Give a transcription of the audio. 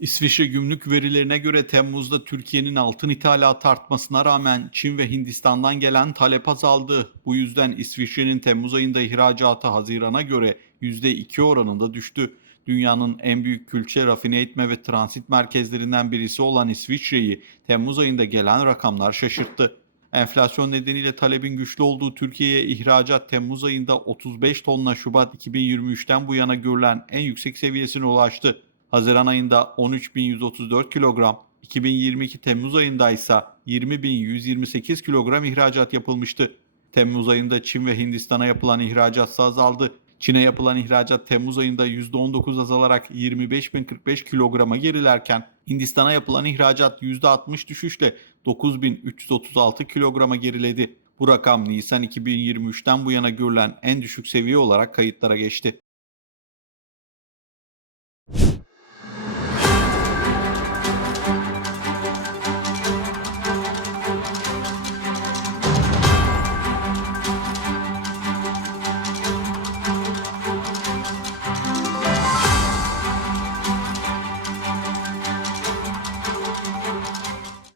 İsviçre gümrük verilerine göre Temmuz'da Türkiye'nin altın ithalatı artmasına rağmen Çin ve Hindistan'dan gelen talep azaldı. Bu yüzden İsviçre'nin Temmuz ayında ihracatı Haziran'a göre %2 oranında düştü. Dünyanın en büyük külçe, rafine etme ve transit merkezlerinden birisi olan İsviçre'yi Temmuz ayında gelen rakamlar şaşırttı. Enflasyon nedeniyle talebin güçlü olduğu Türkiye'ye ihracat Temmuz ayında 35 tonla Şubat 2023'ten bu yana görülen en yüksek seviyesine ulaştı. Haziran ayında 13.134 kilogram, 2022 Temmuz ayında ise 20.128 kilogram ihracat yapılmıştı. Temmuz ayında Çin ve Hindistan'a yapılan ihracat azaldı. Çin'e yapılan ihracat Temmuz ayında %19 azalarak 25.045 kilograma gerilerken Hindistan'a yapılan ihracat %60 düşüşle 9.336 kilograma geriledi. Bu rakam Nisan 2023'ten bu yana görülen en düşük seviye olarak kayıtlara geçti.